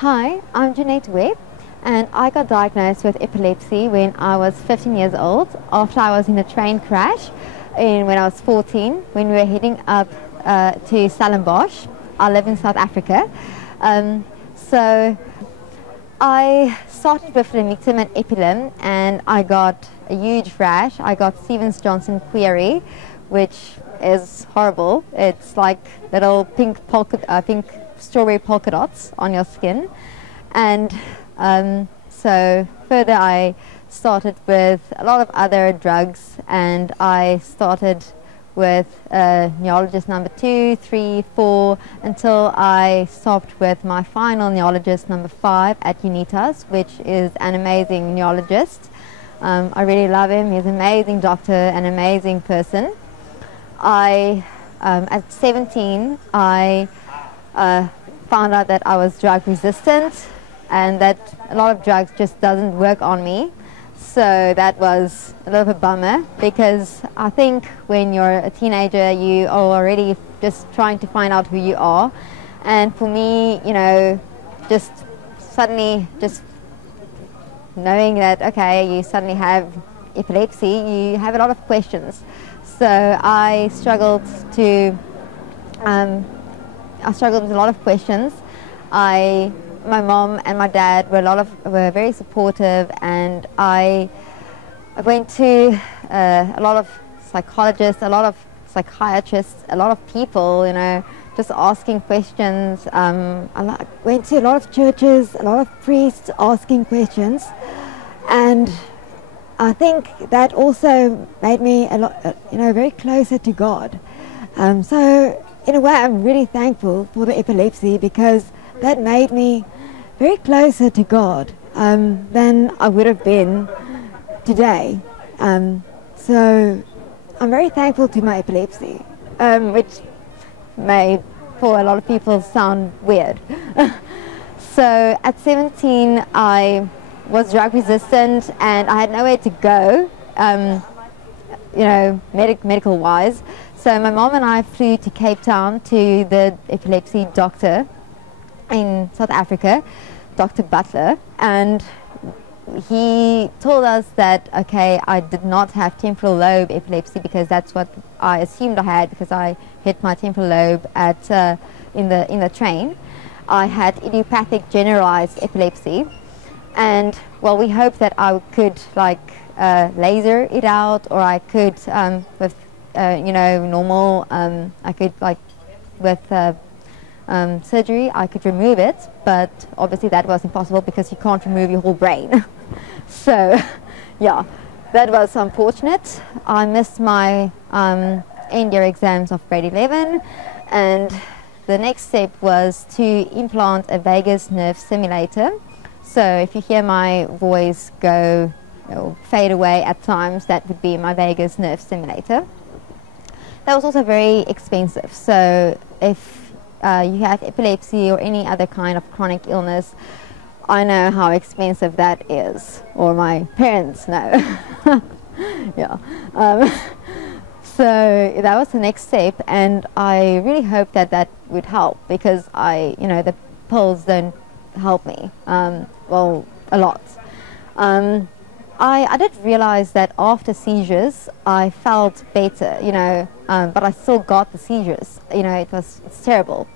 Hi, I'm Jenette and I got diagnosed with epilepsy when I was 15 years old after I was in a train crash when I was 14 when we were heading up to Stellenbosch. I live in South Africa. So I started with Lamictal and Epilim and I got a huge rash. I got Stevens-Johnson query, which is horrible. It's like little pink strawberry polka dots on your skin. And so further I started with a lot of other drugs, and I started with neurologist number 2, 3, 4 until I stopped with my final neurologist number 5 at Jenette's, which is an amazing neurologist. I really love him. He's an amazing doctor, an amazing person. At 17 I found out that I was drug resistant and that a lot of drugs just doesn't work on me. So that was a little bit bummer, because I think when you're a teenager you are already just trying to find out who you are, and for me, you know, just suddenly just knowing that okay, you suddenly have epilepsy, you have a lot of questions. So I struggled with a lot of questions. My mom and my dad were very supportive, and I went to a lot of psychologists, a lot of psychiatrists, a lot of people, you know, just asking questions. I went to a lot of churches, a lot of priests asking questions, and I think that also made me a lot, very closer to God. So in a way, I'm really thankful for the epilepsy, because that made me very closer to God than I would have been today. So I'm very thankful to my epilepsy, which may for a lot of people sound weird. So at 17 I was drug resistant and I had nowhere to go, medical wise. So my mom and I flew to Cape Town to the epilepsy doctor in South Africa, Dr. Butler, and he told us that okay, I did not have temporal lobe epilepsy, because that's what I assumed I had, because I hit my temporal lobe in the train. I had idiopathic generalized epilepsy, and well, we hoped that I could laser it out, or I could with normal I could with surgery I could remove it, but obviously that was impossible because you can't remove your whole brain. So yeah, that was unfortunate. I missed my end year exams of grade 11, and the next step was to implant a vagus nerve stimulator. So if you hear my voice go fade away at times, that would be my vagus nerve stimulator. That was also very expensive. So if you have epilepsy or any other kind of chronic illness, I know how expensive that is, or my parents know. Yeah. So that was the next step, and I really hoped that that would help, because the pills don't help me, a lot. I did realize that after seizures I felt better, but I still got the seizures. It's terrible.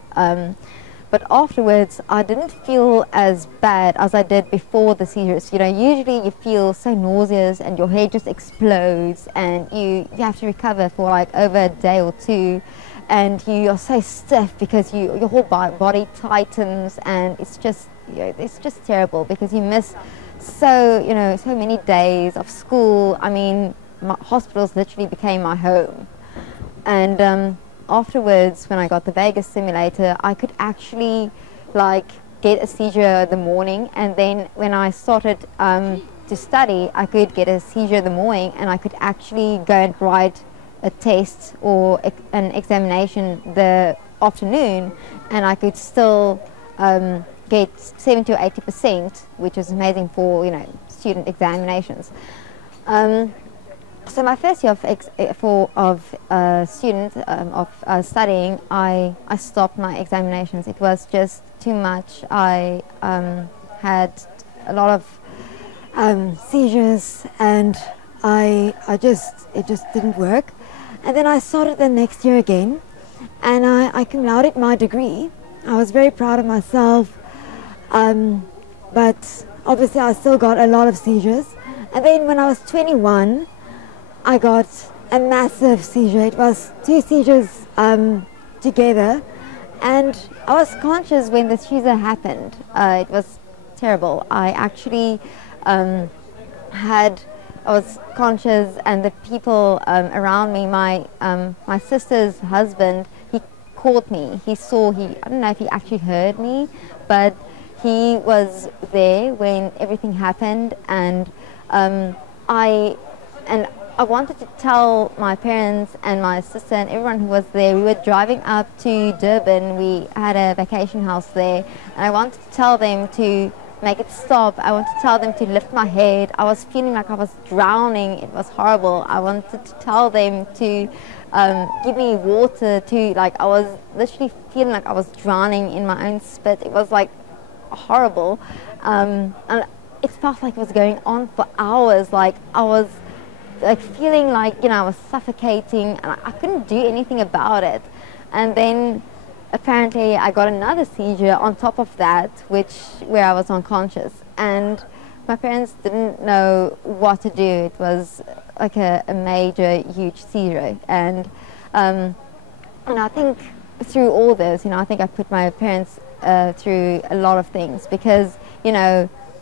But afterwards I didn't feel as bad as I did before the seizures. Usually you feel so nauseous and your head just explodes, and you have to recover for over a day or two, and you are so stiff because your whole body tightens, and it's just terrible, because you miss so many days of school. I mean, hospitals literally became my home. And afterwards, when I got the vagus stimulator, I could actually get a seizure in the morning, and then when I started to study, I could get a seizure in the morning, and I could actually go and write a test or an examination the afternoon, and I could still get 70 or 80%, which is amazing for student examinations. So my first year of student of studying, I stopped my examinations. It was just too much. I had a lot of seizures, and it just didn't work. And then I started the next year again, and I cum laude my degree. I was very proud of myself, but obviously I still got a lot of seizures. And then when I was 21, I got a massive seizure. It was 2 seizures together, and I was conscious when the seizure happened. It was terrible. I actually I was conscious, and the people around me, my sister's husband, he caught me. I don't know if he actually heard me, but he was there when everything happened, and I wanted to tell my parents and my sister and everyone who was there. We were driving up to Durban. We had a vacation house there, and I wanted to tell them to make it stop. I wanted to tell them to lift my head. I was feeling like I was drowning. It was horrible. I wanted to tell them to give me water too. Like, I was literally feeling like I was drowning in my own spit. It was like horrible, and it felt like it was going on for hours. Like, I was like feeling like, I was suffocating, and I couldn't do anything about it. And then apparently I got another seizure on top of that, where I was unconscious, and my parents didn't know what to do. It was like a major, huge seizure, and I think through all this, I think I put my parents through a lot of things, because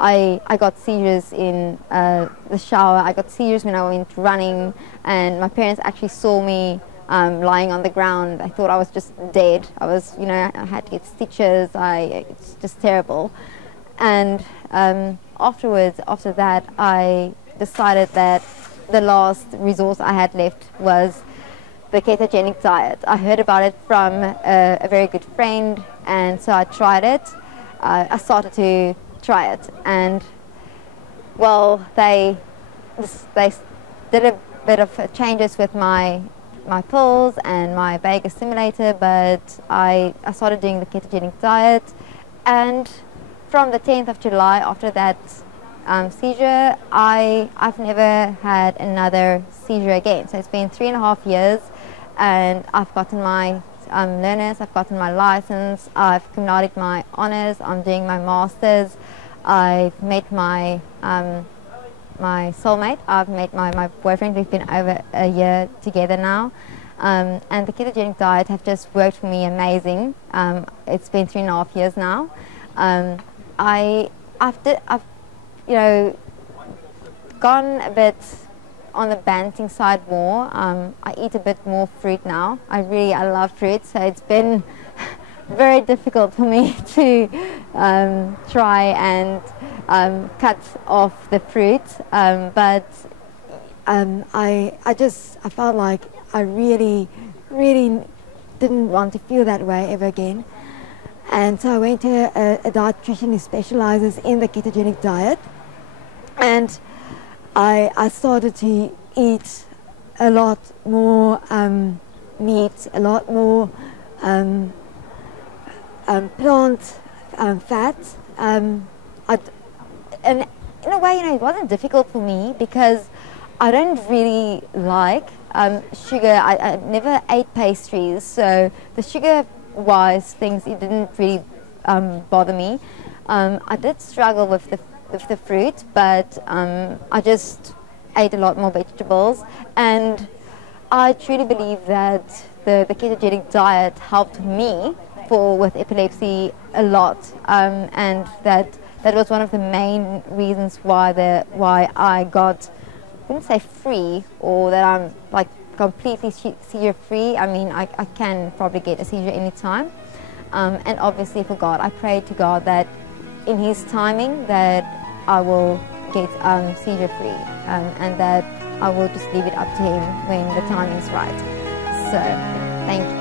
I got seizures in the shower. I got seizures when I went running, and my parents actually saw me lying on the ground. I thought I was just dead. I had to get stitches. It's just terrible. And after that, I decided that the last resource I had left was the ketogenic diet. I heard about it from a very good friend, and so I tried it. I started to try it, and well, they did a bit of changes with my pills and my vagus stimulator, but I started doing the ketogenic diet, and from the 10th of July, after that seizure, I've never had another seizure again. So it's been 3.5 years, and I've gotten my learners, I've gotten my license, I've cum laude my honors, I'm doing my masters, I've met my soulmate, I've met my boyfriend. We've been over a year together now, and the ketogenic diet have just worked for me amazing. It's been 3.5 years now. I've gone a bit on the balancing side more. I eat a bit more fruit now. I love fruit, so it's been very difficult for me to try and cut off the fruit, but I felt like I really didn't want to feel that way ever again. And so I went to a dietitian who specializes in the ketogenic diet, and I started to eat a lot more meat, a lot more plant fat, and in a way, it wasn't difficult for me, because I don't really like sugar. I never ate pastries, so the sugar-wise things, it didn't really bother me. I did struggle with the fruit, but I just ate a lot more vegetables, and I truly believe that the ketogenic diet helped me with epilepsy a lot, and that was one of the main reasons why I got, I wouldn't say free, or that I'm like completely seizure free. I mean, I can probably get a seizure anytime, and obviously for God, I prayed to God that in His timing that I will get seizure free, and that I will just leave it up to Him when the timing's right. So thank you.